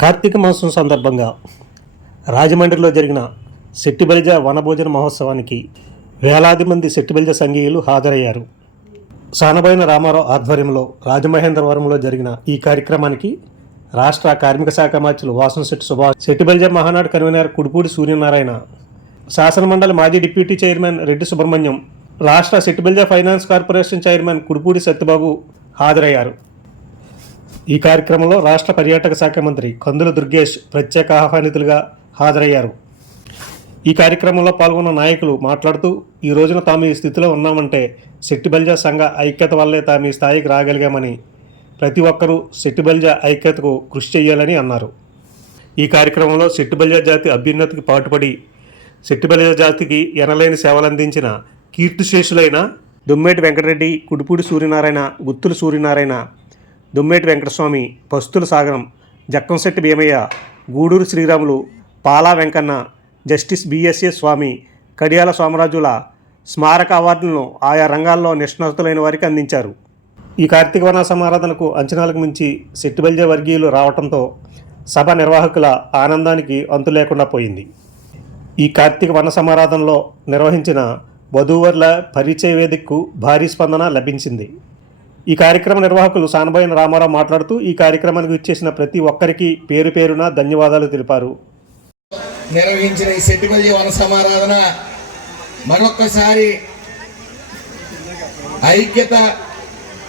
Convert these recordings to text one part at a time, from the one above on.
కార్తీక మాసం సందర్భంగా రాజమండ్రిలో జరిగిన శెట్టిబలిజ వనభోజన మహోత్సవానికి వేలాది మంది శెట్టిబలిజ సంఘీయులు హాజరయ్యారు. సానబైన రామారావు ఆధ్వర్యంలో రాజమహేంద్రవరంలో జరిగిన ఈ కార్యక్రమానికి రాష్ట్ర కార్మిక శాఖ మంత్రులు వాసంశెట్టి సుభాష్ శెట్టిబలిజ మహానాడు కన్వీనర్ కుడిపూడి సూర్యనారాయణ శాసనమండలి మాజీ డిప్యూటీ చైర్మన్ రెడ్డి సుబ్రహ్మణ్యం రాష్ట్ర Settibalija finance corporation chairman Kudipudi Satyababu హాజరయ్యారు. ఈ కార్యక్రమంలో రాష్ట్ర పర్యాటక శాఖ మంత్రి కందుల దుర్గేష్ ప్రత్యేక ఆహ్వానితులుగా హాజరయ్యారు. ఈ కార్యక్రమంలో పాల్గొన్న నాయకులు మాట్లాడుతూ ఈ రోజున తాము ఈ స్థితిలో ఉన్నామంటే శెట్టిబల్జా సంఘ ఐక్యత వల్లే తాము ఈ స్థాయికి రాగలిగామని ప్రతి ఒక్కరూ శెట్టిబల్జా ఐక్యతకు కృషి చేయాలని అన్నారు. ఈ కార్యక్రమంలో శెట్టిబల్జా జాతి అభ్యున్నతికి పాటుపడి శెట్టిబల్జా జాతికి ఎనలేని సేవలందించిన కీర్తిశేషులైన దుమ్మేటి వెంకటరెడ్డి కుడిపూడి సూర్యనారాయణ గుత్తుల సూర్యనారాయణ దుమ్మేటి వెంకటస్వామి పస్తుల సాగరం జక్కంశెట్టి భీమయ్య గూడూరు శ్రీరాములు పాలా వెంకన్న జస్టిస్ బిఎస్ఏ స్వామి కడియాల సోమరాజుల స్మారక అవార్డులను ఆయా రంగాల్లో నిష్ణాతులైన వారికి అందించారు. ఈ కార్తీక వన సమారాధనకు అంచనాలకు మించి శెట్టిబల్జ వర్గీయులు రావడంతో సభ నిర్వాహకుల ఆనందానికి అంతు లేకుండా పోయింది. ఈ కార్తీక వన సమారాధనలో నిర్వహించిన వధూవర్ల పరిచయ వేదికకు భారీ స్పందన లభించింది. ఈ కార్యక్రమ నిర్వాహకులు సానబోయిన రామారావు మాట్లాడుతూ ఈ కార్యక్రమానికి ఇచ్చేసిన ప్రతి ఒక్కరికి పేరు పేరున ధన్యవాదాలు తెలిపారు. నిర్వహించిన ఈ సెట్టిపల్లి వన సమారాధన మరొక్కసారి ఐక్యత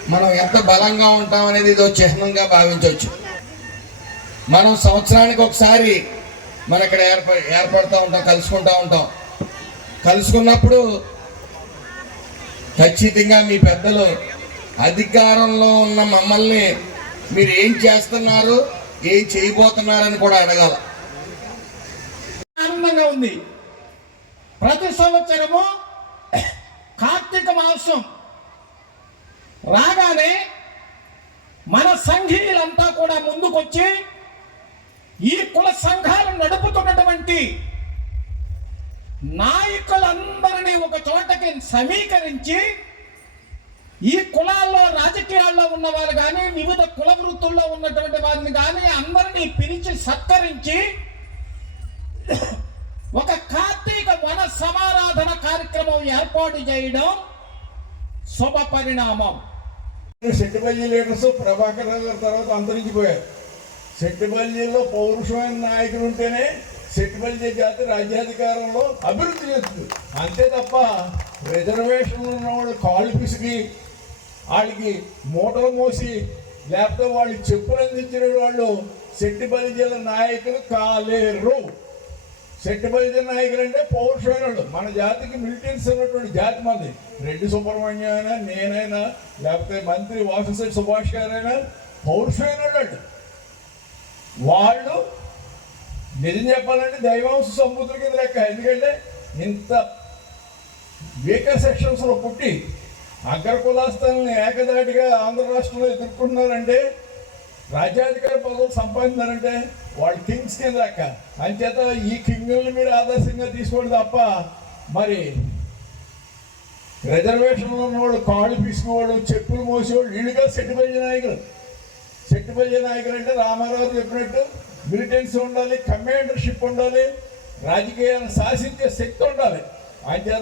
మనం ఎంత బలంగా ఉంటాం అనేది ఇదో చిహ్నంగా భావించవచ్చు. మనం సంవత్సరానికి ఒకసారి మన ఇక్కడ ఏర్ప ఏర్పడుతూ ఉంటాం కలుసుకుంటూ ఉంటాం. కలుసుకున్నప్పుడు ఖచ్చితంగా మీ పెద్దలు అధికారంలో ఉన్న మమ్మల్ని మీరు ఏం చేస్తున్నారు ఏం చేయబోతున్నారని కూడా అడగాల. ఆనందంగా ఉంది. ప్రతి సంవత్సరము కార్తీక మాసం రాగానే మన సంఘీయులంతా కూడా ముందుకొచ్చి ఈ కుల సంఘాలు నడుపుతున్నటువంటి నాయకులందరినీ ఒక చోటకి సమీకరించి ఈ కులాల్లో రాజకీయాల్లో ఉన్న వారు కానీ వివిధ కుల వృత్తుల్లో ఉన్నటువంటి వారిని కానీ అందరినీ పిలిచి సత్కరించి ఒక కార్తీక వన సమారాధన కార్యక్రమం ఏర్పాటు చేయడం శుభ పరిణామం. సెట్టిపల్లి లీడర్స్ ప్రభాకర్ గారి తర్వాత అంతరించిపోయారు సెట్టిపల్లిలో పౌరుషమైన నాయకులు ఉంటేనే సెట్టిపల్లి జాతి రాజ్యాధికారంలో అభివృద్ధి చెందుతుంది. అంతే తప్ప రిజర్వేషన్లు ఉన్నవాళ్ళు కాళ్ళు పిసికి వాళ్ళకి మూటలు మోసి లేకపోతే వాళ్ళు చెప్పులు అందించిన వాళ్ళు సెట్టిపల్లి జిల్లా నాయకులు కాలేరు. సెట్టిపల్లి నాయకులు అంటే పౌరుషమైన వాళ్ళు మన జాతికి మిలిటెన్స్ ఉన్నటువంటి జాతి మంది. రెడ్డి సుబ్రహ్మణ్యం అయినా నేనైనా లేకపోతే మంత్రి వాసశెట్టి సుభాష్ గారైనా పౌరుషమైన వాళ్ళు వాళ్ళు నిజం చెప్పాలంటే దైవాంశ సంబుద్ధుల కింద లెక్క. ఎందుకంటే ఇంత వీకర్ సెక్షన్స్లో పుట్టి అగ్ర కులాస్తాలను ఏకదాటిగా ఆంధ్ర రాష్ట్రంలో ఎదుర్కొంటున్నారంటే రాజ్యాధికార పదవులు సంపాదించారంటే వాళ్ళు కింగ్స్ కింద లెక్క అంచేత ఈ కింగుల్ని మీరు ఆదర్శంగా తీసుకోండి తప్ప మరి రిజర్వేషన్లో ఉన్నవాళ్ళు కాళ్ళు పీసుకునేవాళ్ళు చెప్పులు మోసేవాళ్ళు వీళ్ళుగా సెట్టిపల్లి నాయకులు. సెట్టిపల్లి నాయకులు అంటే రామారావు చెప్పినట్టు మిలిటెన్సీ ఉండాలి కమాండర్షిప్ ఉండాలి రాజకీయాలను శాసించే శక్తి ఉండాలి. అంచేత